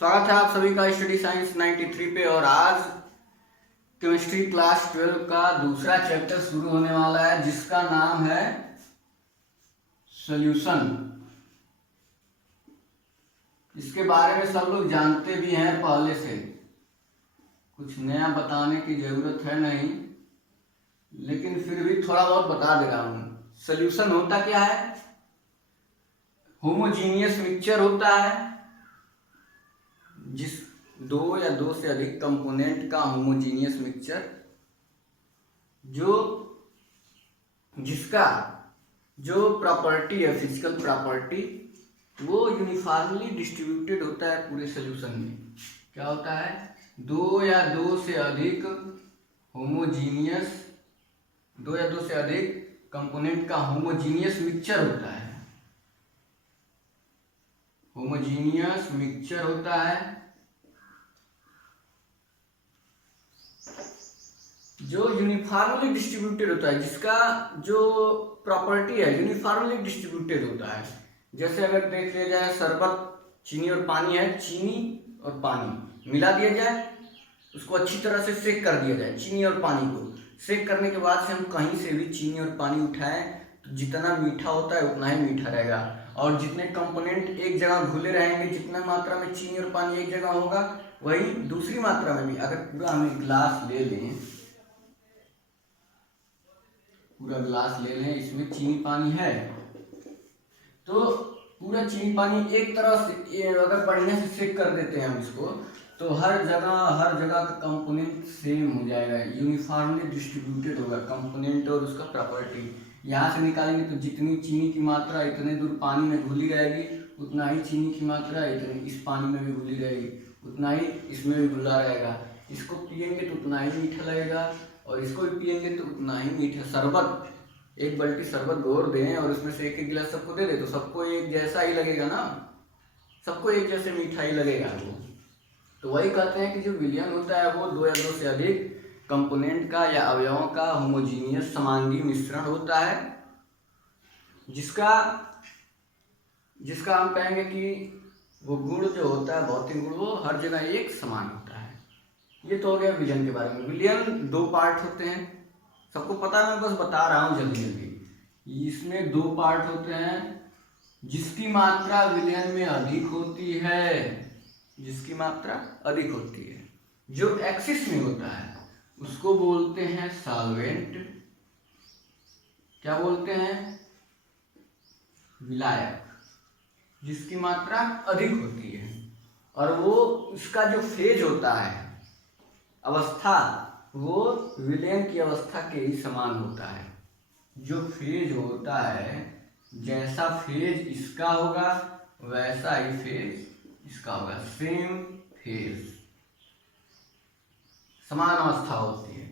स्वागत है आप सभी का स्टडी साइंस 93 पे। और आज केमिस्ट्री क्लास 12 का दूसरा चैप्टर शुरू होने वाला है जिसका नाम है सॉल्यूशन। इसके बारे में सब लोग जानते भी हैं पहले से, कुछ नया बताने की जरूरत है नहीं, लेकिन फिर भी थोड़ा बहुत बता दे रहा हूँ। सॉल्यूशन होता क्या है? होमोजीनियस मिक्सचर होता है जिस दो या दो से अधिक कंपोनेंट का होमोजीनियस मिक्सचर जिसका जो प्रॉपर्टी है, फिजिकल प्रॉपर्टी, वो यूनिफॉर्मली डिस्ट्रीब्यूटेड होता है पूरे सॉल्यूशन में। क्या होता है? दो या दो से अधिक कंपोनेंट का होमोजीनियस मिक्सचर होता है। होमोजीनियस मिक्सचर होता है जो यूनिफॉर्मली डिस्ट्रीब्यूटेड होता है, जिसका जो प्रॉपर्टी है यूनिफॉर्मली डिस्ट्रीब्यूटेड होता है। जैसे अगर देख लिया जाए, शरबत चीनी और पानी है, चीनी और पानी मिला दिया जाए, उसको अच्छी तरह से सेक कर दिया जाए। चीनी और पानी को सेक करने के बाद से हम कहीं से भी चीनी और पानी उठाएं तो जितना मीठा होता है उतना ही मीठा रहेगा, और जितने कंपोनेंट एक जगह घुले रहेंगे, जितना मात्रा में चीनी और पानी एक जगह होगा, वही दूसरी मात्रा में भी। अगर पूरा हम एक गिलास ले लें, इसमें चीनी पानी है, तो पूरा चीनी पानी एक तरह से अगर बढ़िया से सेक कर देते हैं हम इसको, तो हर जगह का कंपोनेंट सेम हो जाएगा, यूनिफॉर्मली डिस्ट्रीब्यूटेड होगा कंपोनेंट और उसका प्रॉपर्टी। यहाँ से निकालेंगे तो जितनी चीनी की मात्रा इतने दूर पानी में घुली रहेगी, उतना ही चीनी की मात्रा इतनी इस पानी में भी घुली रहेगी, उतना ही इसमें भी घुला रहेगा। इसको पियेंगे तो उतना ही मीठा लगेगा, और इसको भी पियेंगे तो उतना ही मीठा। शरबत, एक बाल्टी शरबत घोर दें और उसमें से एक गिलास सबको दे दे तो सबको एक जैसा ही लगेगा ना, सबको एक जैसे मीठा ही लगेगा वो। तो वही कहते हैं कि जो विलयन होता है वो दो या दो से अधिक कंपोनेंट का या अवयवों का होमोजीनियस समांगी मिश्रण होता है, जिसका हम कहेंगे कि वो गुण जो होता है, भौतिक गुण, वो हर जगह एक समान होता है। ये तो हो गया विलयन के बारे में। विलयन दो पार्ट होते हैं, सबको पता है, मैं बस बता रहा हूँ जल्दी जल्दी। इसमें दो पार्ट होते हैं। जिसकी मात्रा विलयन में अधिक होती है, जो एक्सिस में होता है, उसको बोलते हैं सॉल्वेंट। क्या बोलते हैं? विलायक। जिसकी मात्रा अधिक होती है, और वो उसका जो फेज होता है, अवस्था, वो विलयन की अवस्था के ही समान होता है। जो फेज होता है, जैसा फेज इसका होगा वैसा ही फेज इसका होगा, सेम फेज, समान अवस्था होती है।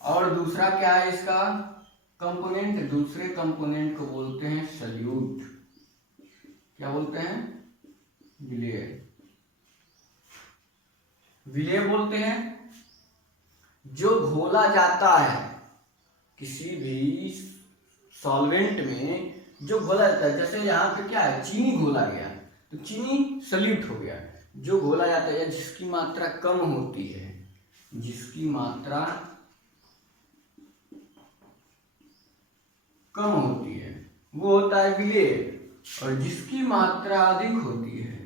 और दूसरा क्या है इसका कंपोनेंट? दूसरे कंपोनेंट को बोलते हैं सॉल्यूट। क्या बोलते हैं? विलेय। विलेय बोलते हैं जो घोला जाता है किसी भी सॉल्वेंट में, जो घोला जाता है। जैसे यहाँ पे क्या है, चीनी घोला गया तो चीनी सॉल्यूट हो गया। जो घोला जाता है या जिसकी मात्रा कम होती है, वो होता है विलेय, और जिसकी मात्रा अधिक होती है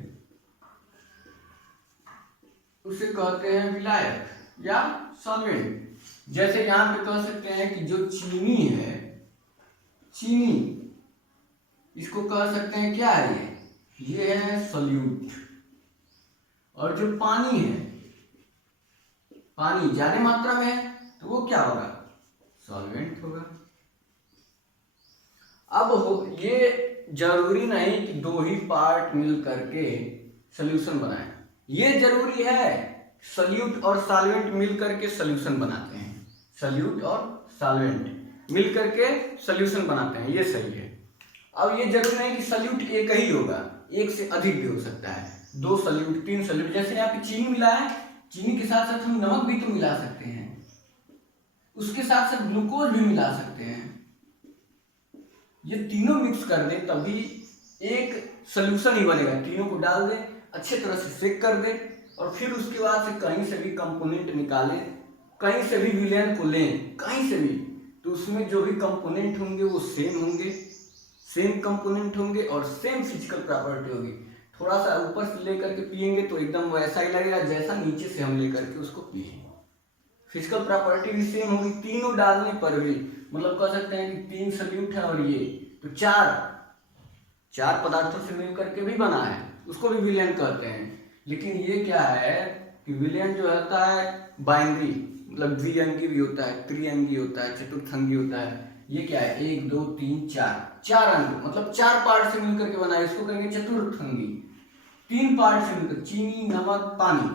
उसे कहते हैं विलायक या सॉल्वेंट। जैसे यहाँ पे कह सकते हैं कि जो चीनी है, इसको कह सकते हैं क्या है, ये है सॉल्यूट। और जो पानी है, पानी ज्यादा मात्रा में है तो वो क्या होगा? सॉल्वेंट होगा। अब ये जरूरी नहीं कि दो ही पार्ट मिल करके सॉल्यूशन बनाए। ये जरूरी है सॉल्यूट और सॉल्वेंट मिल करके सॉल्यूशन बनाते हैं, सॉल्यूट और सॉल्वेंट मिल करके सॉल्यूशन बनाते हैं, ये सही है। अब ये जरूरी नहीं कि सॉल्यूट एक ही होगा, एक से अधिक भी हो सकता है, दो सॉल्यूट, तीन सॉल्यूट। जैसे यहाँ पे चीनी मिला है, चीनी के साथ साथ हम नमक भी तो मिला सकते हैं, उसके साथ साथ ग्लूकोज भी मिला सकते हैं। ये तीनों मिक्स कर दें तभी एक सॉल्यूशन ही बनेगा। तीनों को डाल दें अच्छे तरह से सेक कर दें और फिर उसके बाद से कहीं से भी कंपोनेंट निकालें, कहीं से भी विलयन को लें, कहीं से भी, तो उसमें जो भी कंपोनेंट होंगे वो सेम होंगे, सेम कंपोनेंट होंगे और सेम फिजिकल प्रॉपर्टी होगी। थोड़ा सा ऊपर से लेकर के पिएंगे तो एकदम वैसा ही लगेगा जैसा नीचे से हम लेकर के उसको पिए। फिजिकल प्रॉपर्टी भी सेम होगी तीनों डालने पर भी, मतलब कह सकते हैं कि 3 सल्यूट है और ये तो चार पदार्थों से मिल करके भी बना है, उसको भी विलयन कहते हैं। लेकिन ये क्या है कि विलयन जो होता है बाइनरी, मतलब द्विअंगी भी होता है, त्रिअंगी होता है, चतुर्थंगी होता है। ये क्या है 1 2 3 4 अंग, मतलब 4 पार्ट से मिलकर के बना है, इसको कहेंगे चतुर्थंगी। 3 पार्ट से मिलकर, चीनी नमक पानी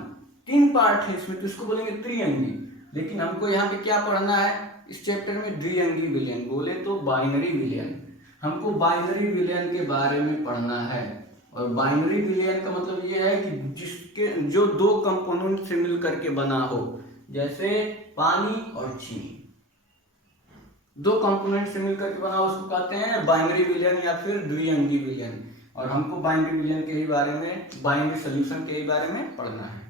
3 पार्ट है इसमें, तो इसको बोलेंगे त्रिअंगी। लेकिन हमको यहाँ पे क्या पढ़ना है इस चैप्टर में, द्विअंगी विलयन, बोले तो बाइनरी विलयन। हमको बाइनरी विलयन के बारे में पढ़ना है। और बाइनरी विलयन का मतलब ये है कि जिसके जो 2 कंपोनेंट से मिल करके बना हो, जैसे पानी और चीनी, 2 कंपोनेंट से मिलकर के बना हो, उसको कहते हैं बाइनरी विलयन या फिर द्विअंगी विलयन। और हमको बाइनरी विलयन के ही बारे में, बाइनरी सॉल्यूशन के ही बारे में पढ़ना है।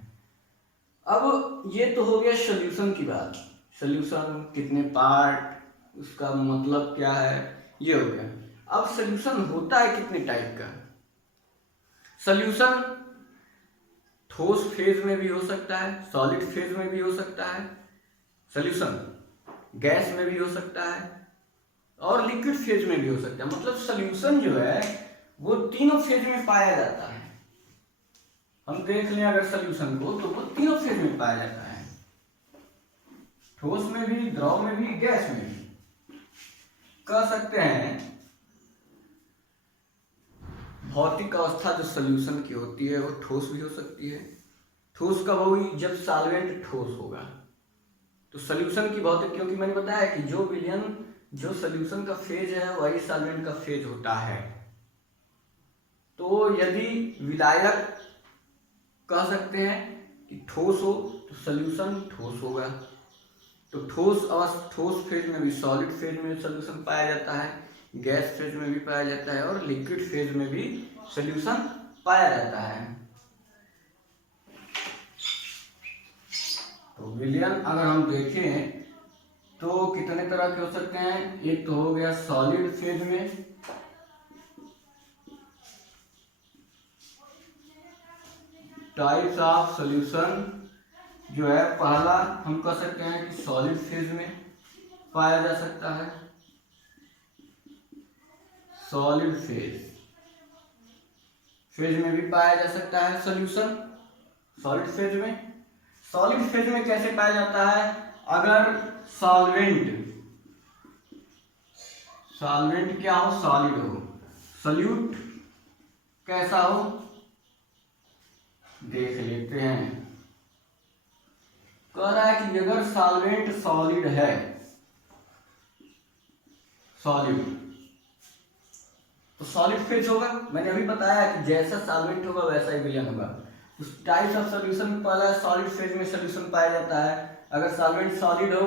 अब ये तो हो गया सॉल्यूशन की बात, सॉल्यूशन कितने पार्ट, उसका मतलब क्या है, ये हो गया। अब सॉल्यूशन होता है कितने टाइप का। सॉल्यूशन ठोस फेज में भी हो सकता है, सॉलिड फेज में भी हो सकता है, सॉल्यूशन गैस में भी हो सकता है और लिक्विड फेज में भी हो सकता है। मतलब सॉल्यूशन जो है वो तीनों फेज में पाया जाता है। हम देख लें अगर सॉल्यूशन को तो वो तीनों फेज में पाया जाता है, ठोस में भी, द्रव में भी, गैस में भी। कह सकते हैं भौतिक अवस्था जो सॉल्यूशन की होती है वो ठोस भी हो सकती है। ठोस कब होगी, जब सॉल्वेंट ठोस होगा। तो सॉल्यूशन की भौतिक, क्योंकि मैंने बताया कि जो विलयन, जो सॉल्यूशन का फेज है वही सॉल्वेंट का फेज होता है। तो यदि विलायक कह सकते हैं कि ठोस हो तो सॉल्यूशन ठोस होगा। तो ठोस फेज में भी, सॉलिड फेज में सॉल्यूशन पाया जाता है, गैस फेज में भी पाया जाता है और लिक्विड फेज में भी सॉल्यूशन पाया जाता है। तो विलयन अगर हम देखें तो कितने तरह के हो सकते हैं। एक तो हो गया सॉलिड फेज में, टाइप्स ऑफ सॉल्यूशन जो है, पहला हम कह सकते हैं कि सॉलिड फेज में पाया जा सकता है। सॉलिड फेज में भी पाया जा सकता है सॉल्यूशन। सॉलिड फेज में कैसे पाया जाता है, अगर सॉल्वेंट क्या हो, सॉलिड हो, सॉल्यूट कैसा हो देख लेते हैं। कह रहा है कि अगर सॉल्वेंट सॉलिड है, सॉलिड तो सॉलिड फेज होगा। मैंने अभी बताया कि जैसा सॉल्वेंट होगा वैसा ही विलयन होगा। तो टाइप्स ऑफ सॉल्यूशन में पहला सॉलिड फेज में सॉल्यूशन पाया जाता है अगर सॉल्वेंट सॉलिड हो,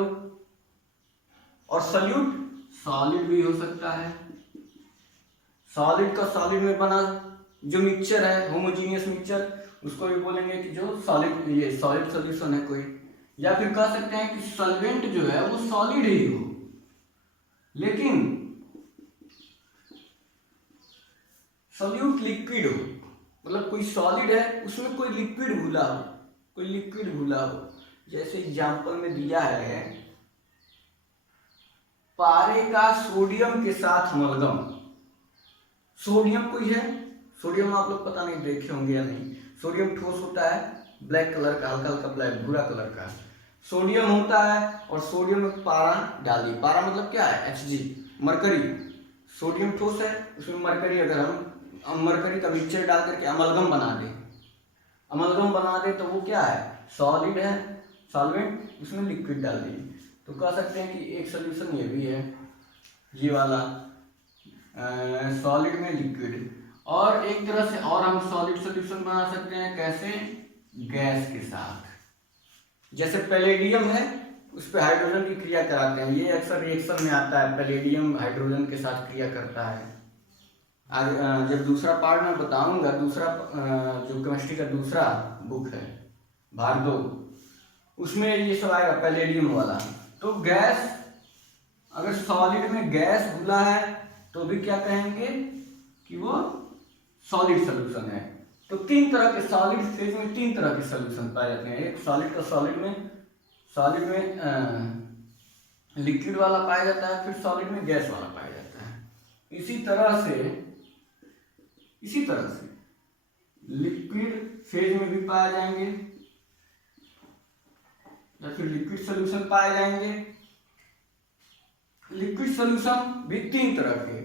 और सॉल्यूट सॉलिड भी हो सकता है। सॉलिड का सॉलिड में बना जो मिक्सचर है, होमोजीनियस मिक्सचर, उसको भी बोलेंगे कि जो सॉलिड, ये सॉलिड सॉल्यूशन है कोई। या फिर कह सकते हैं कि सॉल्वेंट जो है वो सॉलिड ही हो, लेकिन सॉल्यूट लिक्विड हो, मतलब कोई सॉलिड है उसमें कोई लिक्विड घुला हो। जैसे एग्जांपल में दिया है पारे का सोडियम के साथ अमलगम। सोडियम कोई है, सोडियम आप लोग पता नहीं देखे होंगे या नहीं। सोडियम ठोस होता है, ब्लैक कलर का, हल्का हल्का ब्लैक, भूरा कलर का सोडियम होता है। और सोडियम में पारा डाल दी, पारा मतलब क्या है, Hg, मरकरी। सोडियम ठोस है, उसमें मरकरी, अगर हम मरकरी का मिक्सचर डाल करके अमलगम बना दे तो वो क्या है, सॉलिड है, सॉल्वेंट, उसमें लिक्विड डाल दी। तो कह सकते हैं कि एक सोल्यूशन ये भी है, ये वाला सॉलिड में लिक्विड। और एक तरह से और हम सॉलिड सोल्यूशन बना सकते हैं, कैसे, गैस के साथ। जैसे पैलेडियम है, उस पर हाइड्रोजन की क्रिया कराते हैं, ये अक्सर रिएक्शन में आता है, पैलेडियम हाइड्रोजन के साथ क्रिया करता है। जब दूसरा पार्ट मैं बताऊंगा, दूसरा जो केमिस्ट्री का दूसरा बुक है भाग 2, उसमें ये सब आएगा पैलेडियम वाला। तो गैस, अगर सॉलिड में गैस घुला है तो भी क्या कहेंगे कि वो सॉलिड सोल्यूशन है। तो 3 तरह के सॉलिड फेज में 3 तरह के सोल्यूशन पाए जाते हैं। एक सॉलिड का सॉलिड में लिक्विड वाला पाया जाता है, फिर सॉलिड में गैस वाला पाया जाता है। इसी तरह से लिक्विड फेज में भी पाए जाएंगे या फिर लिक्विड सोल्यूशन पाए जाएंगे। लिक्विड सोल्यूशन भी 3 तरह के,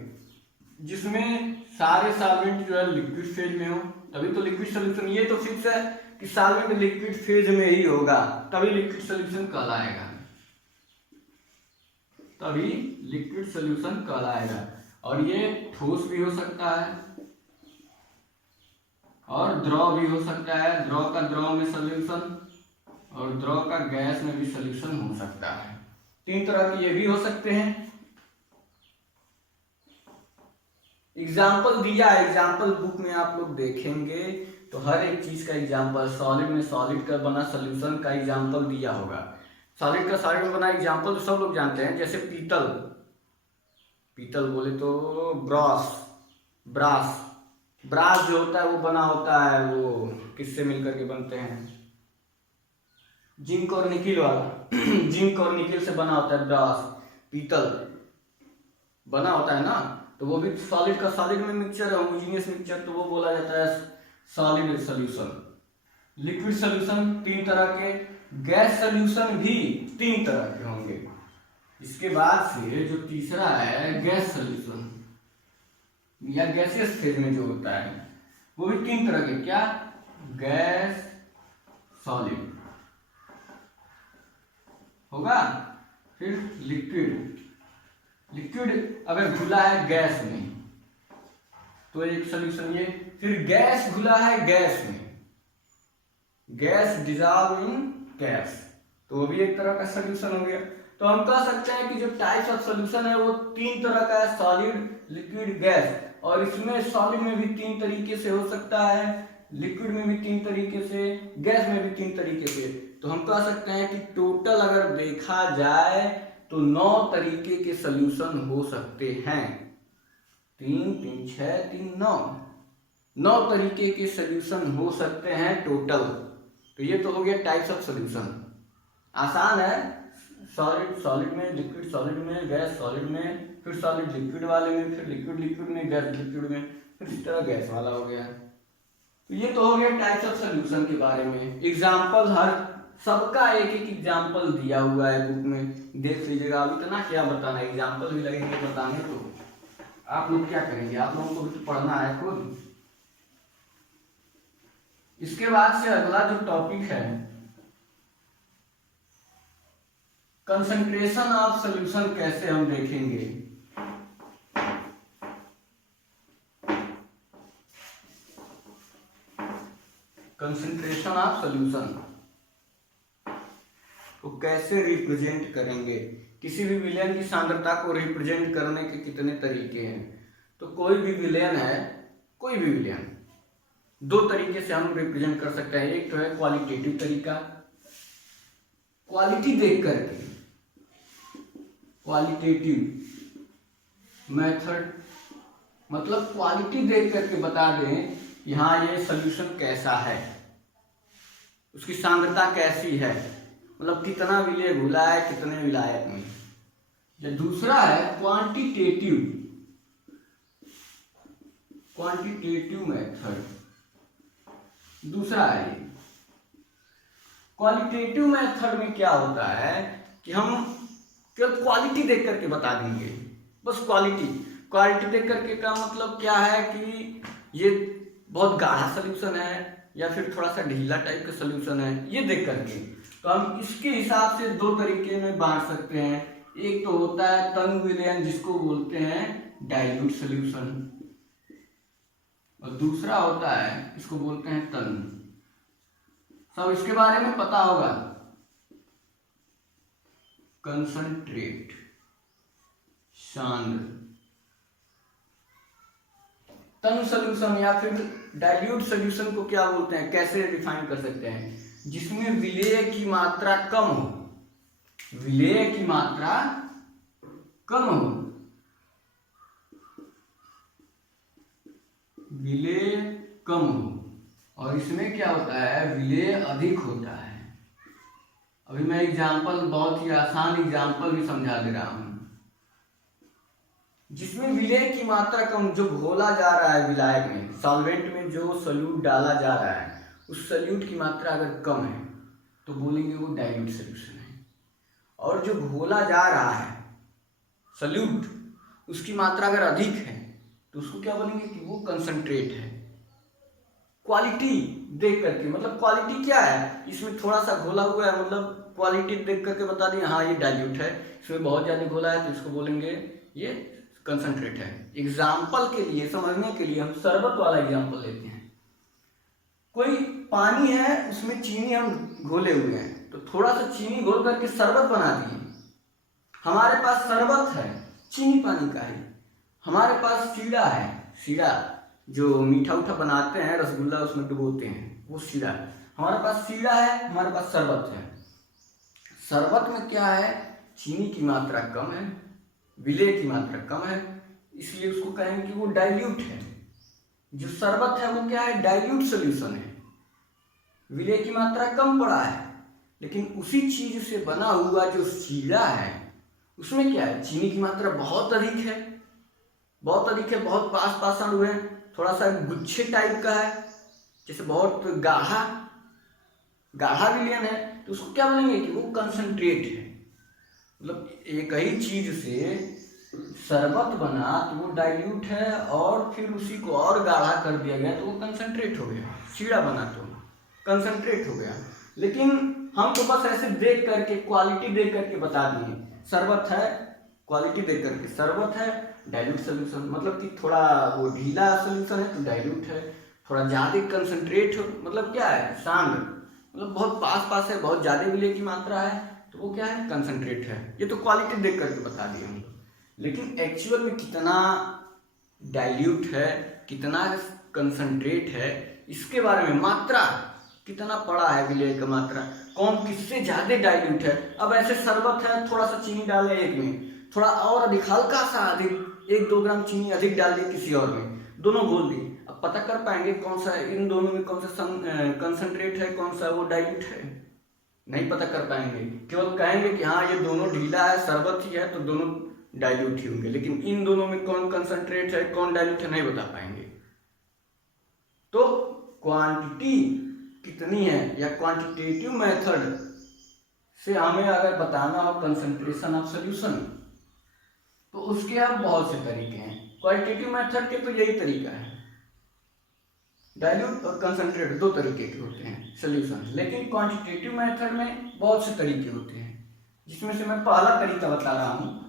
जिसमें सारे सॉल्वेंट जो है लिक्विड फेज में हो तभी तो लिक्विड सोल्यूशन। ये तो फिक्स है कि सॉल्वेंट लिक्विड फेज में ही होगा तभी लिक्विड सोल्यूशन कहलाएगा, तभी लिक्विड सोल्यूशन कहलाएगा। और ये ठोस भी हो सकता है और द्रव भी हो सकता है। द्रव का द्रव में सोल्यूशन और द्रव का गैस में भी सोल्यूशन हो सकता है। 3 तरह के ये भी हो सकते हैं। एग्जाम्पल दिया है, एग्जाम्पल बुक में आप लोग देखेंगे तो हर एक चीज का एग्जाम्पल, सॉलिड में सॉलिड का बना सोल्यूशन का एग्जाम्पल दिया होगा। सॉलिड का सॉलिड में बना एग्जाम्पल तो सब लोग जानते हैं, जैसे पीतल बोले तो ब्रास जो होता है वो बना होता है, वो किससे मिलकर के बनते हैं, जिंक और निकिल वाला जिंक और निकिल से बना होता है ब्रास, पीतल बना होता है ना। तो वो भी सॉलिड का सॉलिड में मिक्सचर है, होमोजेनियस मिक्सचर, तो वो बोला जाता है सॉलिड सोल्यूशन। लिक्विड सोल्यूशन 3 तरह के, गैस सोल्यूशन भी 3 तरह के होंगे। इसके बाद से जो तीसरा है गैस सोल्यूशन या गैसियस फेज में जो होता है वो भी 3 तरह के, क्या, गैस सॉलिड होगा। फिर लिक्विड अगर घुला है गैस में तो एक सोल्यूशन ये। फिर गैस घुला है गैस में, गैस डिजॉल्व इन गैस, तो वो भी एक तरह का सोल्यूशन हो गया। तो हम कह सकते हैं कि जो टाइप्स ऑफ सोल्यूशन है वो 3 तरह का है, सॉलिड, लिक्विड, गैस। और इसमें सॉलिड में भी 3 तरीके से हो सकता है, लिक्विड में भी 3 तरीके से, गैस में भी 3 तरीके से। तो हम कह सकते हैं कि टोटल अगर देखा जाए तो 9 तरीके के सोल्यूशन हो सकते हैं। 3 3 6 3 9 तरीके के सोल्यूशन हो सकते हैं टोटल। तो ये तो हो गया टाइप्स ऑफ सोल्यूशन। आसान है, सॉलिड में, लिक्विड सॉलिड में, गैस सॉलिड में, फिर सॉलिड लिक्विड वाले में, फिर लिक्विड में, गैस लिक्विड में, फिर इस तरह गैस वाला हो गया। तो ये तो हो गया टाइप्स ऑफ सोल्यूशन के बारे में। एग्जाम्पल हर सबका एक एग्जाम्पल दिया हुआ है बुक में, देख लीजिएगा। अब इतना क्या बताना, एग्जाम्पल भी लगेंगे बताने, तो आप लोग क्या करेंगे, आप लोगों को भी तो पढ़ना है खुद। इसके बाद से अगला जो टॉपिक है कंसंट्रेशन ऑफ सोल्यूशन, कैसे हम देखेंगे। कंसंट्रेशन ऑफ सोल्यूशन को कैसे रिप्रेजेंट करेंगे, किसी भी विलयन की सांद्रता को रिप्रेजेंट करने के कितने तरीके हैं। तो कोई भी विलयन है, कोई भी विलयन 2 तरीके से हम रिप्रेजेंट कर सकते हैं। एक तो है क्वालिटेटिव तरीका, क्वालिटी देख करके, क्वालिटेटिव मेथड मतलब क्वालिटी देख करके बता दें कि हाँ ये सोल्यूशन कैसा है, उसकी सांद्रता कैसी है, मतलब कितना विलय घुला है, कितने विलायक में। या दूसरा है क्वांटिटेटिव मेथड, दूसरा है। क्वालिटेटिव मेथड में क्या होता है कि हम केवल क्वालिटी देख करके बता देंगे, बस क्वालिटी देख करके का मतलब क्या है कि ये बहुत गाढ़ा सोल्यूशन है या फिर थोड़ा सा ढीला टाइप का सोल्यूशन है, ये देख करके। तो हम इसके हिसाब से 2 तरीके में बांट सकते हैं। एक तो होता है तन विलयन, जिसको बोलते हैं डाइल्यूट सोल्यूशन, और दूसरा होता है, इसको बोलते हैं तन। सब इसके बारे में पता होगा। कंसंट्रेट, सांद्र, तनु सोल्यूशन या फिर डाइल्यूट सोल्यूशन को क्या बोलते हैं, कैसे डिफाइन कर सकते हैं? जिसमें विलेय की मात्रा कम हो, विलेय की मात्रा कम हो, विलेय कम हो, और इसमें क्या होता है, विलेय अधिक होता है। अभी मैं एग्जाम्पल, बहुत ही आसान एग्जाम्पल भी समझा दे रहा हूं। जिसमें विलेय की मात्रा कम, जो घोला जा रहा है विलायक में, सॉल्वेंट में जो सॉल्यूट डाला जा रहा है, उस सॉल्यूट की मात्रा अगर कम है तो बोलेंगे वो डाइल्यूट सॉल्यूशन है। और जो घोला जा रहा है सॉल्यूट, उसकी मात्रा अगर अधिक है तो उसको क्या बोलेंगे कि वो कंसंट्रेट है। क्वालिटी देख करके, मतलब क्वालिटी क्या है, इसमें थोड़ा सा घोला हुआ है, मतलब क्वालिटी देख करके बता दें हाँ ये डाइल्यूट है, इसमें बहुत ज़्यादा घोला है तो इसको बोलेंगे ये कंसंट्रेट है। एग्जाम्पल के लिए, समझने के लिए हम शरबत वाला एग्जाम्पल लेते हैं। कोई पानी है, उसमें चीनी हम घोले हुए हैं, तो थोड़ा सा चीनी घोल करके शरबत बना दिए। हमारे पास शरबत है चीनी पानी का है, हमारे पास शीरा है, शीरा जो मीठा उठा बनाते हैं, रसगुल्ला उसमें डुबोते हैं, वो शीरा है। हमारे पास शीरा है, हमारे पास शरबत है। शरबत में क्या है, चीनी की मात्रा कम है, विलेय की मात्रा कम है, इसलिए उसको कहेंगे कि वो डाइल्यूट है। जो शरबत है वो क्या है, डाइल्यूट सॉल्यूशन है, विलेय की मात्रा कम पड़ा है। लेकिन उसी चीज से बना हुआ जो शीरा है, उसमें क्या है, चीनी की मात्रा बहुत अधिक है, बहुत अधिक है, बहुत पास पास हुए हैं, थोड़ा सा गुच्छे टाइप का है, जैसे बहुत गाढ़ा गाढ़ा विलयन है, तो उसको क्या बोलेंगे कि वो कंसंट्रेट है। मतलब एक ही चीज से शरबत बना तो वो डाइल्यूट है, और फिर उसी को और गाढ़ा कर दिया गया तो वो कंसंट्रेट हो गया। शीरा बना तो कंसंट्रेट हो गया। लेकिन हम तो बस ऐसे देख करके, क्वालिटी देख करके बता दिए, शरबत है, क्वालिटी देख करके शरबत है डाइल्यूट सोल्यूशन, मतलब कि थोड़ा वो ढीला सोल्यूशन है तो डाइल्यूट है, थोड़ा ज़्यादा कंसंट्रेट हो, मतलब क्या है, सांद्र, मतलब बहुत पास पास है, बहुत ज़्यादा विलेय की मात्रा है, तो वो क्या है, कंसंट्रेट है। ये तो क्वालिटी देख करके बता दिए हम। लेकिन एक्चुअल में कितना डाइल्यूट है, कितना कंसंट्रेट है, इसके बारे में, मात्रा कितना पड़ा है विलेय का मात्रा, कौन किससे ज्यादा डाइल्यूट है। अब ऐसे शरबत है, थोड़ा सा चीनी डाले एक में, थोड़ा और अधिक, हल्का सा अधिक, 1-2 ग्राम चीनी अधिक डाल दी किसी और में, दोनों घोल दी। अब पता कर पाएंगे कौन सा इन दोनों में कौन सा कंसंट्रेट है, कौन सा वो डाइल्यूट है? नहीं पता कर पाएंगे। केवल कहेंगे कि हाँ ये दोनों ढीला है, शरबत ही है, तो दोनों डाइल्यूट ही होंगे, लेकिन इन दोनों में कौन कंसंट्रेट है, कौन डाइल्यूट है, नहीं बता पाएंगे। तो क्वांटिटी कितनी है, या क्वांटिटेटिव मेथड से हमें अगर बताना हो कंसंट्रेशन ऑफ सॉल्यूशन, तो उसके अब बहुत से तरीके हैं। क्वालिटेटिव मेथड के तो यही तरीका है, डाइल्यूट और कंसंट्रेट 2 तरीके के होते हैं सॉल्यूशन। लेकिन क्वांटिटेटिव मेथड में बहुत से तरीके होते हैं, जिसमें से मैं पहला तरीका बता रहा हूँ,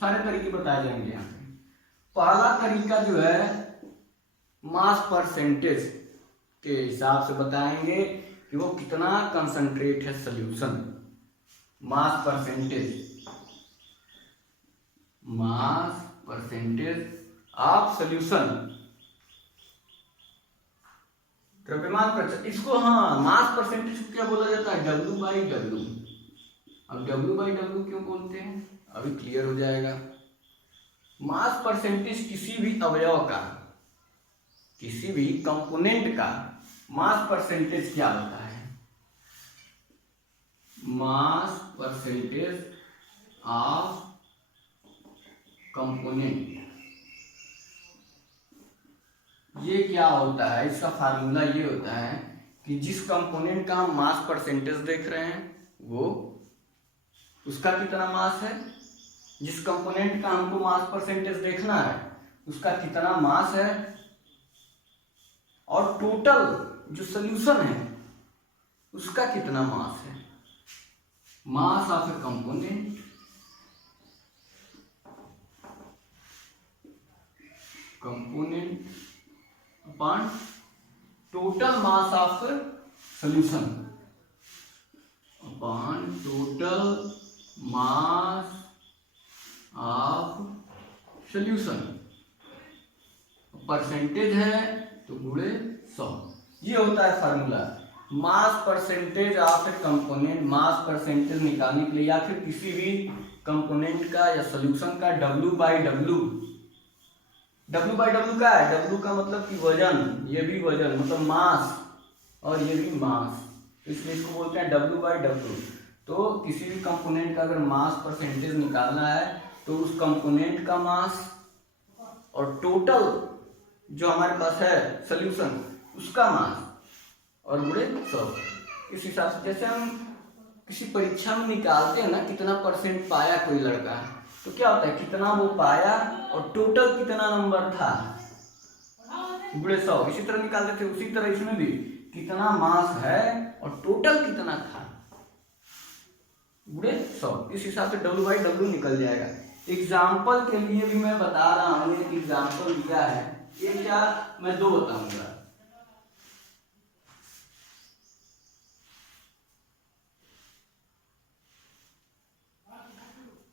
सारे तरीके बताए जाएंगे यहाँ पे। पहला तरीका जो है, मास परसेंटेज के हिसाब से बताएंगे कि वो कितना कंसंट्रेट है solution. Mass percentage, mass percentage of solution, द्रव्यमान प्रतिशत, इसको हाँ मास परसेंटेज को क्या बोला जाता है, W/W। अब W/W क्यों बोलते हैं, अभी क्लियर हो जाएगा। मास परसेंटेज किसी भी अवयव का, किसी भी कंपोनेंट का मास परसेंटेज क्या होता है, मास परसेंटेज ऑफ कंपोनेंट, ये क्या होता है, इसका फार्मूला ये होता है कि जिस कंपोनेंट का हम मास परसेंटेज देख रहे हैं वो, उसका कितना मास है, जिस कंपोनेंट का हमको मास परसेंटेज देखना है उसका कितना मास है, और टोटल जो सॉल्यूशन है उसका कितना मास है। Mass of A component, component upon total mass of solution, upon total mass of solution, percentage है तो गुणे 100। ये होता है formula. Mass percentage of A component, mass percentage निकालने के लिए या फिर किसी भी कंपोनेंट का या सॉल्यूशन का W by W. W by W क्या है? W का मतलब कि वजन, ये भी वजन मतलब मास और ये भी मास, इसलिए इसको बोलते हैं W बाई डब्ल्यू। तो किसी भी कंपोनेंट का अगर मास परसेंटेज निकालना है तो उस कंपोनेंट का मास और टोटल जो हमारे पास है सॉल्यूशन उसका मास और गुणे 100। इस हिसाब से जैसे हम किसी परीक्षा में निकालते हैं ना कितना परसेंट पाया कोई लड़का, तो क्या होता है कितना वो पाया और टोटल कितना नंबर था गुणे 100। इसी तरह निकालते थे, उसी तरह इसमें भी कितना मास है और टोटल कितना था गुणे 100। इस हिसाब से W बाई डब्ल्यू निकल जाएगा। एग्जाम्पल के लिए भी मैं बता रहा हूँ, एक एग्जाम्पल दिया है, ये क्या मैं 2 बताऊंगा।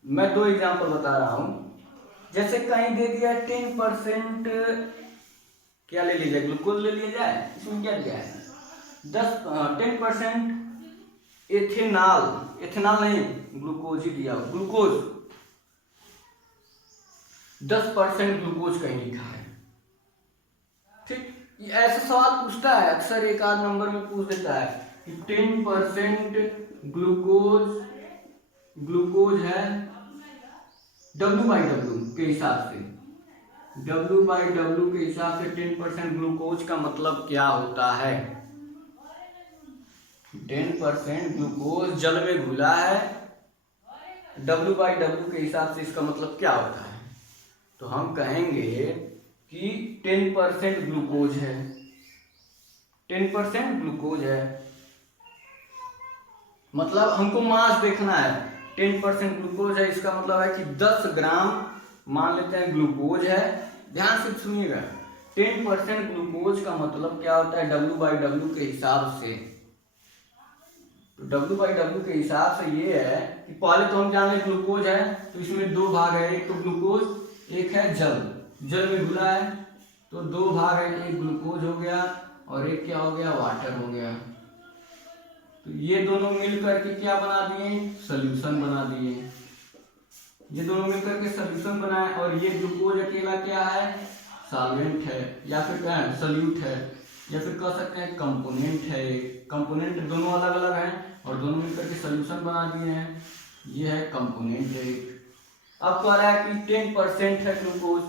मैं 2 एग्जाम्पल बता रहा हूं। जैसे कहीं दे दिया 10% क्या ले लिया जाए, ग्लूकोज ले लिया जाए। इसमें क्या दिया है 10% एथेनॉल, एथेनॉल नहीं ग्लूकोज ही दिया, ग्लूकोज 10% ग्लूकोज कहीं लिखा है। ठीक, ये ऐसा सवाल पूछता है अक्सर, एक आध नंबर में पूछ देता है कि 10% ग्लूकोज है W बाई डब्ल्यू के हिसाब से, W बाई डब्ल्यू के हिसाब से 10% ग्लूकोज का मतलब क्या होता है। 10% ग्लूकोज जल में घुला है, W बाई डब्ल्यू के हिसाब से इसका मतलब क्या होता है। तो हम कहेंगे कि 10% ग्लूकोज है, 10% ग्लूकोज है, मतलब हमको मास देखना है। 10% ग्लूकोज है, इसका मतलब है कि 10 ग्राम मान लेते हैं ग्लूकोज है। ध्यान से सुनिएगा, 10% ग्लूकोज का मतलब क्या होता है W बाई डब्ल्यू के हिसाब से। तो W बाई डब्ल्यू के हिसाब से ये है कि पहले तो हम जान लें ग्लूकोज है तो इसमें 2 भाग है, एक तो ग्लूकोज, एक है जल, जल में घुला है तो 2 भाग है, एक ग्लूकोज हो गया और एक क्या हो गया वाटर हो गया। तो ये दोनों मिल करके क्या बना दिए सॉल्यूशन बना दिए, ये दोनों मिल करके सॉल्यूशन बनाए। और ये ग्लूकोज अकेला क्या है सॉल्वेंट है या फिर क्या है सॉल्यूट है या फिर कह सकते हैं कंपोनेंट है। कंपोनेंट दोनों अलग अलग हैं और दोनों मिलकर के सॉल्यूशन बना दिए हैं, ये है कंपोनेंट है। अब कह रहा है कि 10% है ग्लूकोज,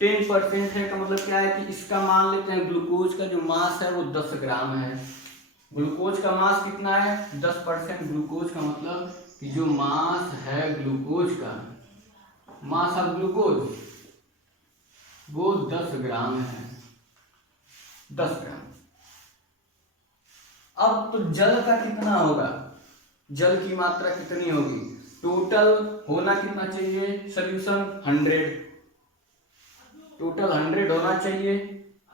10% है का मतलब क्या है कि इसका मान लेते हैं ग्लूकोज का जो मास है वो 10 ग्राम है। ग्लूकोज का मास कितना है 10%, ग्लूकोज का मतलब कि जो मास है ग्लूकोज का, मास ऑफ ग्लूकोज वो 10 ग्राम है, 10 ग्राम। अब तो जल का कितना होगा, जल की मात्रा कितनी होगी, टोटल होना कितना चाहिए सॉल्यूशन 100, टोटल 100 होना चाहिए।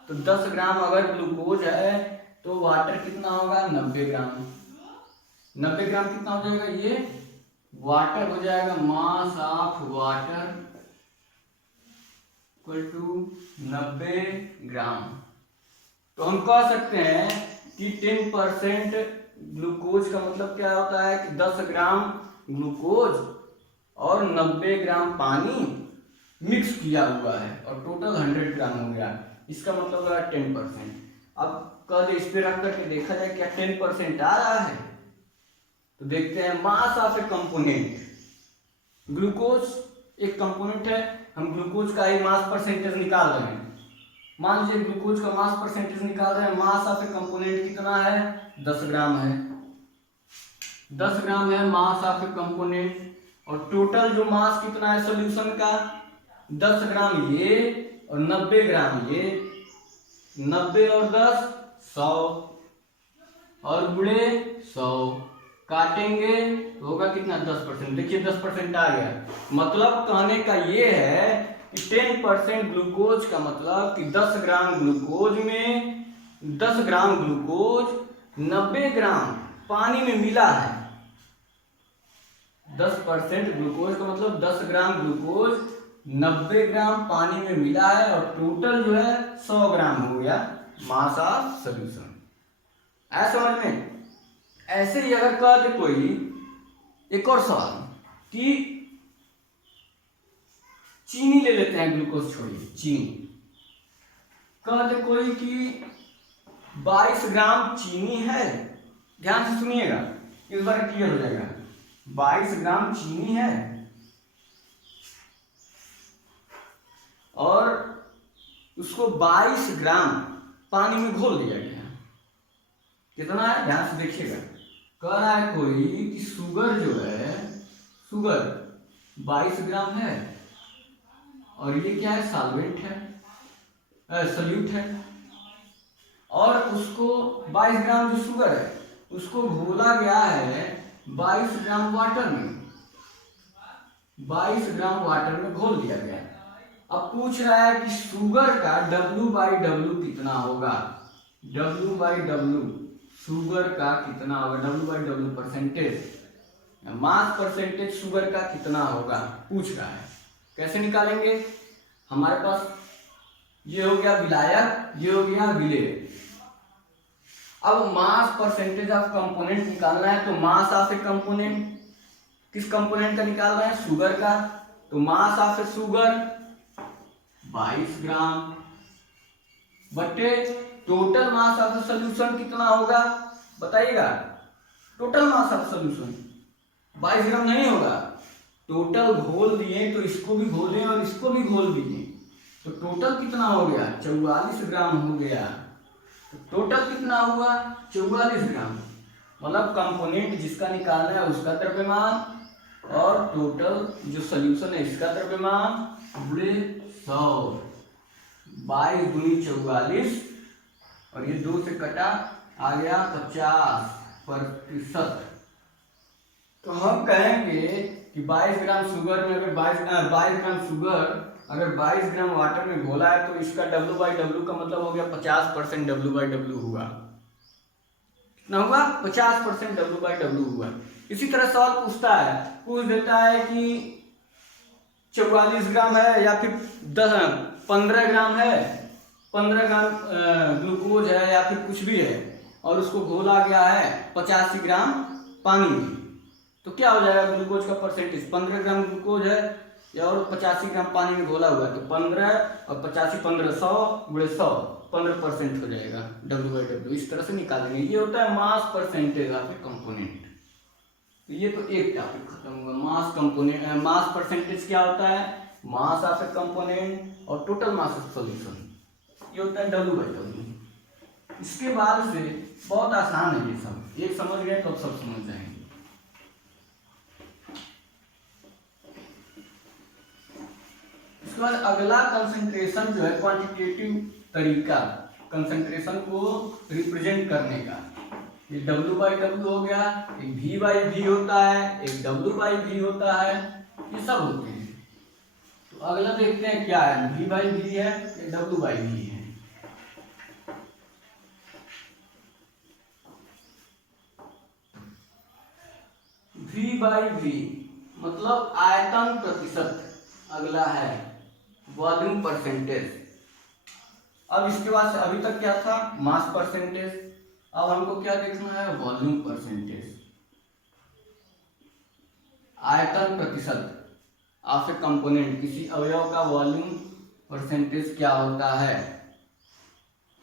तो 10 ग्राम अगर ग्लूकोज है तो वाटर कितना होगा 90 ग्राम, 90 ग्राम कितना हो जाएगा ये वाटर हो जाएगा, mass of water equal to 90 gram. तो हम कह सकते हैं कि 10% ग्लूकोज का मतलब क्या होता है कि 10 ग्राम ग्लूकोज और 90 ग्राम पानी मिक्स किया हुआ है और टोटल 100 ग्राम हो गया, इसका मतलब हो रहा है 10%। अब कल इस पे रख करके देखा जाए क्या 10% आ रहा है। तो देखते हैं mass of A component, glucose एक कंपोनेंट है, हम ग्लूकोज का ही मास परसेंटेज निकाल रहे हैं। मान लीजिए ग्लूकोज का मास परसेंटेज निकाल रहे हैं, मास ऑफ ए कंपोनेंट कितना है 10 ग्राम है, 10 ग्राम है मास ऑफ ए कंपोनेंट। और टोटल जो मास कितना है सॉल्यूशन का 10 ग्राम ये और 90 ग्राम ये, 90 और 10 100 और गुणे 100 काटेंगे तो होगा कितना 10%। देखिए 10% आ गया, मतलब कहने का ये है कि 10% ग्लूकोज का मतलब कि 10 ग्राम ग्लूकोज में 10 ग्राम ग्लूकोज 90 ग्राम पानी में मिला है। 10% ग्लूकोज का मतलब 10 ग्राम ग्लूकोज 90 ग्राम पानी में मिला है और टोटल जो है 100 ग्राम हो गया मास ऑफ सोल्यूशन। ऐसा समझ में। ऐसे ही अगर कह दे कोई एक और सवाल कि चीनी ले लेते हैं, ग्लूकोज छोड़िए, चीनी। कह दे कोई कि 22 ग्राम चीनी है, ध्यान से सुनिएगा, इस बार क्लियर हो जाएगा। 22 ग्राम चीनी है और उसको 22 ग्राम पानी में घोल दिया गया। कितना है, ध्यान से देखिएगा। कह रहा है कोई कि शुगर जो है, शुगर 22 ग्राम है और ये क्या है, सॉल्वेंट है, सॉल्यूट है, और उसको 22 ग्राम जो शुगर है उसको घोला गया है 22 ग्राम वाटर में, 22 ग्राम वाटर में घोल दिया गया। अब पूछ रहा है कि शुगर का W/W कितना होगा, W/W शुगर का कितना होगा, W/W percentage, mass percentage sugar का कितना होगा पूछ रहा है। कैसे निकालेंगे, हमारे पास ये हो गया विलायक, ये हो गया विलेय। अब मास परसेंटेज ऑफ कंपोनेंट निकालना है, तो मास ऑफ ए कंपोनेंट, किस कंपोनेंट का निकाल रहे हैं, शुगर का, तो मास ऑफ ए शुगर 22 ग्राम बटे टोटल मास ऑफ सोल्यूशन कितना होगा बताइएगा। टोटल मास ऑफ सोल्यूशन 22 ग्राम नहीं होगा, टोटल घोल दिए तो इसको भी घोले और इसको भी घोल दिए, तो टोटल कितना हो गया, 44 ग्राम हो गया। तो टोटल कितना हुआ, 44 ग्राम, मतलब कंपोनेंट जिसका निकालना है उसका द्रव्यमान और टोटल जो सोल्यूशन है इसका द्रव्यमान गुणे 100, 22 गुनी 44 और ये 2 से कटा आ गया 50%। तो हम कहेंगे कि 22 ग्राम शुगर में अगर 22 ग्राम शुगर अगर 22 ग्राम वाटर में घोला है तो इसका W/W का मतलब हो गया 50% W/W हुआ। कितना हुआ, 50% W/W हुआ। इसी तरह सवाल पूछ देता है कि 44 ग्राम है या फिर 15 ग्राम है, 15 ग्राम ग्लूकोज है या फिर कुछ भी है और उसको घोला गया है 85 ग्राम पानी में, तो क्या हो जाएगा ग्लूकोज का परसेंटेज, 15 ग्राम ग्लूकोज है या और 85 ग्राम पानी में घोला हुआ है, तो 15 और 85 15 100 गुणे 100 15% हो जाएगा W/W। इस तरह से निकालेंगे। ये होता है mass percentage of A component. तो ये तो एक टॉपिक खत्म हुआ, मास कंपोनेंट। मास परसेंटेज क्या होता है, मास ऑफ ए कंपोनेंट और टोटल मास ऑफ सॉल्यूशन, ये होता है W/W। इसके बाद से बहुत आसान है ये सब, एक समझ गए तो अब सब समझ जाएंगे। इसके बाद अगला कंसंट्रेशन जो है क्वांटिटेटिव तरीका कंसंट्रेशन को रिप्रेजेंट करने का, ये W/W हो गया, एक V/V होता है, एक W/V होता है, ये सब होते हैं। तो अगला देखते हैं क्या है, V/V है या W/V है। V/V मतलब आयतन प्रतिशत, अगला है वॉल्यूम परसेंटेज। अब इसके बाद अभी तक क्या था, मास परसेंटेज, अब हमको क्या देखना है, वॉल्यूम परसेंटेज, आयतन प्रतिशत ऑफ ए कंपोनेंट, किसी अवयव का वॉल्यूम परसेंटेज क्या होता है,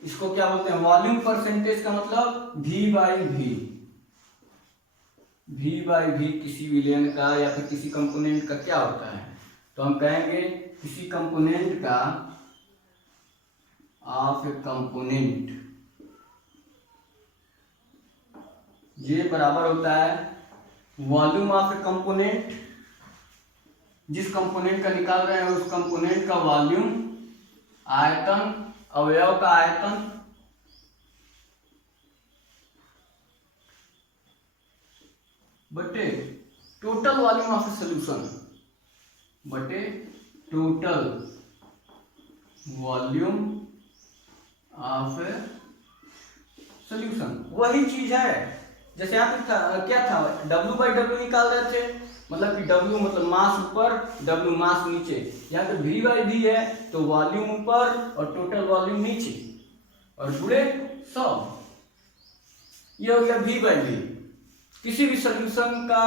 इसको क्या बोलते हैं, वॉल्यूम परसेंटेज का मतलब V/V। V/V किसी विलयन का या फिर किसी कंपोनेंट का क्या होता है, तो हम कहेंगे किसी कंपोनेंट का ऑफ ए कंपोनेंट, ये बराबर होता है वॉल्यूम ऑफ ए कंपोनेंट, जिस कंपोनेंट का निकाल रहे हैं उस कंपोनेंट का वॉल्यूम, आयतन, अवयव का आयतन, बटे total volume of a solution, बटे total volume of a solution. वही चीज है जैसे यहाँ पे क्या था, W/W निकाल रहे थे, मतलब कि W मतलब मास ऊपर, W मास नीचे। यहाँ पे V बाई V है तो वॉल्यूम ऊपर और टोटल वॉल्यूम नीचे और गुणे 100। ये हो गया V बाई V। किसी भी सोल्यूशन का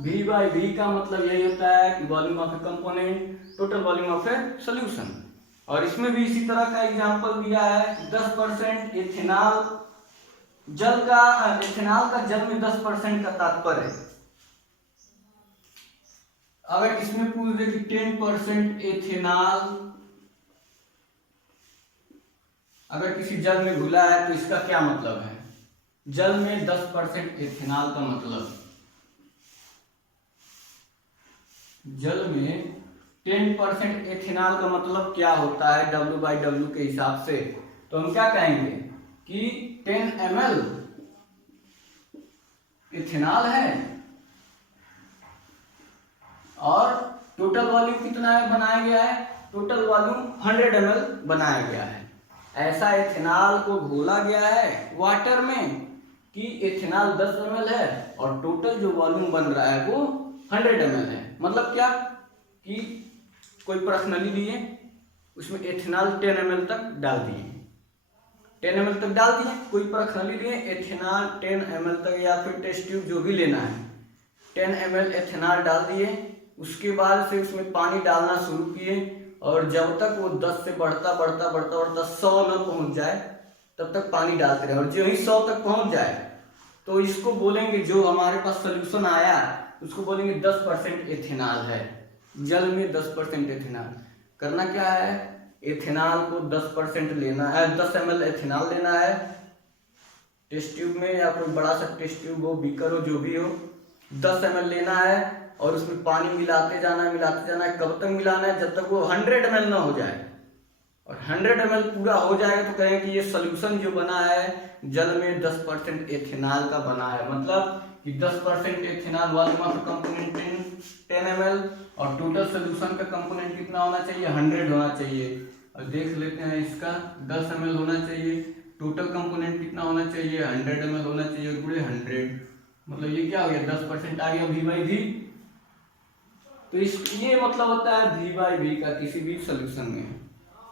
V बाई V का मतलब यही होता है कि volume of A component, total volume of a solution. और इसमें भी इसी तरह का एग्जांपल दिया है 10% इथेनॉल जल का, इथेनॉल का जल में 10% का तात्पर्य है। अगर इसमें पूछ दे कि 10% इथेनॉल अगर किसी जल में घुला है तो इसका क्या मतलब है? जल में 10% इथेनॉल का मतलब, जल में 10% इथेनॉल का मतलब क्या होता है W बाई W के हिसाब से? तो हम क्या कहेंगे कि 10 ml इथेनॉल है और टोटल वॉल्यूम कितना है बनाया गया है? टोटल वॉल्यूम 100 ml बनाया गया है। ऐसा इथेनॉल को घोला गया है वाटर में कि इथेनॉल 10 ml है और टोटल जो वॉल्यूम बन रहा है वो 100 ml है। मतलब क्या कि कोई प्रश्नली लिए, उसमें इथेनॉल 10 ml तक डाल दिए, 10 ml तक डाल दिए, कोई प्रश्नली लिए इथेनॉल 10 ml तक या फिर टेस्ट ट्यूब जो भी लेना है 10 ml इथेनॉल डाल दिए। उसके बाद से उसमें पानी डालना शुरू किए और जब तक वो 10 से बढ़ता बढ़ता बढ़ता बढ़ता 100 में पहुंच जाए तब तक पानी डालते रहे। और जो ही 100 तक पहुंच जाए तो इसको बोलेंगे, जो हमारे पास सोल्यूशन आया उसको बोलेंगे 10% इथेनॉल है। जल में 10% इथेनॉल। करना क्या है, इथेनॉल को 10% लेना है, 10 ml इथेनॉल लेना है टेस्ट ट्यूब में या कोई बड़ा सा टेस्ट ट्यूब हो, बीकर हो, जो भी हो, 10 ml लेना है और उसमें पानी मिलाते जाना है। कब तक मिलाना है? जब तक वो 100 ml ना हो जाए। और 100 ml पूरा हो जाएगा तो कहेंगे कि ये सोल्यूशन जो बना है जल में 10% इथेनॉल का बना है। मतलब कि 10% ethanol volume of component 10 ml और टोटल सोल्यूशन का कंपोनेंट कितना होना चाहिए? 100 होना चाहिए। और देख लेते हैं इसका 10 ml होना चाहिए, टोटल कंपोनेंट कितना होना चाहिए? 100 ml होना चाहिए गुणे 100। मतलब ये क्या हो गया? 10% आ गया V बाई V। तो ये मतलब होता है V बाई V का किसी भी सोल्यूशन में।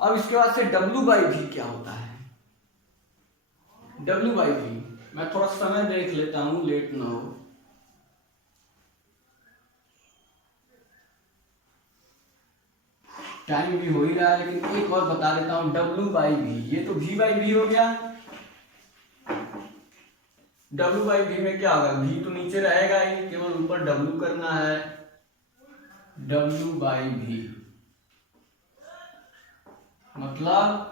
अब इसके बाद से W बाई V क्या होता है? W बाई V मैं थोड़ा समय देख लेता हूं, लेट ना हो। टाइम भी हो ही रहा है लेकिन एक और बता देता हूं W बाई V। ये तो V बाई V हो गया। W बाई V में क्या होगा? V तो नीचे रहेगा ही, केवल ऊपर W करना है। W बाई V मतलब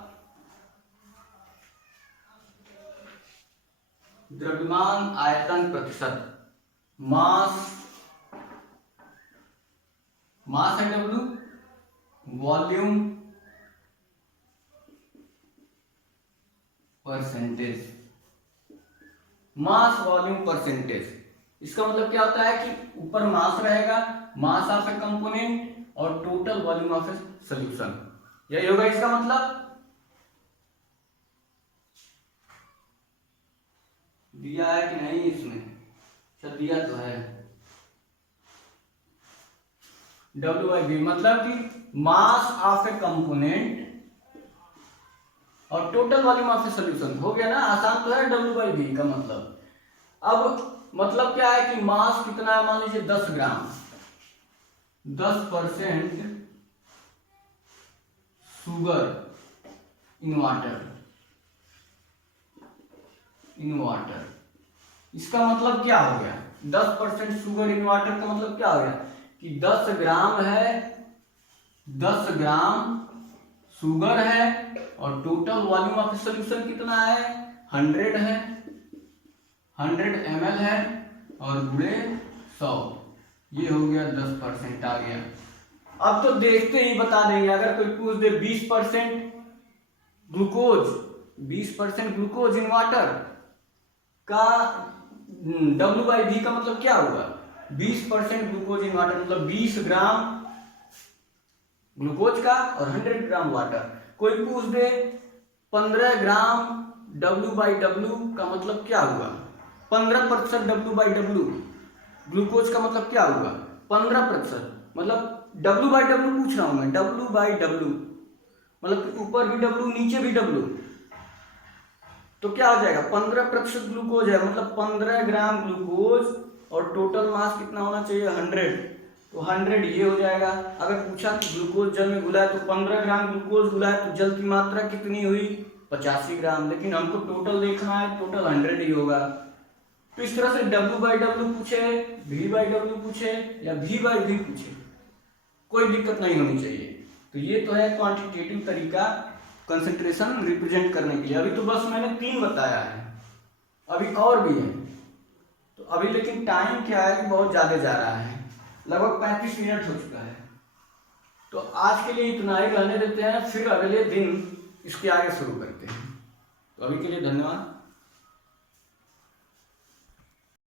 द्रव्यमान आयतन प्रतिशत, मास है W, volume percentage, mass volume percentage. इसका मतलब क्या होता है कि ऊपर मास रहेगा, मास ऑफ ए कंपोनेंट और total volume of A solution, यही होगा इसका मतलब। दिया है कि नहीं इसमें? अच्छा दिया तो है। W बाई V मतलब कि मास ऑफ ए कंपोनेंट और total volume of A solution. हो गया ना, आसान तो है W बाई V का मतलब। अब मतलब क्या है कि मास कितना है? मान लीजिए 10 ग्राम, 10% शुगर इन वाटर। इसका मतलब क्या हो गया? 10% शुगर इन वाटर का मतलब क्या हो गया कि 10 ग्राम है, 10 ग्राम शुगर है और टोटल वॉल्यूम ऑफ सॉल्यूशन कितना है? 100 है, 100 ml है और गुणे 100। ये हो गया 10% आ गया। अब तो देखते ही बता देंगे। अगर कोई पूछ दे 20% ग्लूकोज, 20% ग्लूकोज इन वाटर का W बाई V का मतलब क्या होगा? 20% ग्लूकोज इन वाटर मतलब 20 ग्राम ग्लूकोज का और 100 ग्राम वाटर। कोई पूछ दे 15 ग्राम W बाई W का मतलब क्या हुआ? 15% W बाई W ग्लूकोज का मतलब क्या हुआ? 15%, मतलब W/W पूछ रहा हूँ मैं, W/W, मतलब कि ऊपर भी W नीचे भी W, तो क्या हो जाएगा 15% ग्लूकोज है, मतलब 15 ग्राम ग्लूकोज, और टोटल मास कितना होना चाहिए 100, तो 100 ये हो जाएगा। अगर पूछा कि ग्लूकोज जल में घुला है तो 15 ग्राम ग्लूकोज घुला है तो जल की मात्रा कितनी हुई 85 ग्राम, लेकिन हमको टोटल देखना है, टोटल 100 ही होगा। तो इस तरह से W/W पूछे, V/W पूछे या V/V पूछे, कोई दिक्कत नहीं होनी चाहिए। तो ये तो है क्वांटिटेटिव तरीका कंसंट्रेशन रिप्रेजेंट करने के लिए। अभी तो बस मैंने 3 बताया है, अभी और भी है। तो अभी लेकिन टाइम क्या है कि बहुत ज़्यादा जा रहा है, लगभग 35 मिनट हो चुका है। तो आज के लिए इतना ही रहने देते हैं, फिर अगले दिन इसके आगे शुरू करते हैं। तो अभी के लिए धन्यवाद।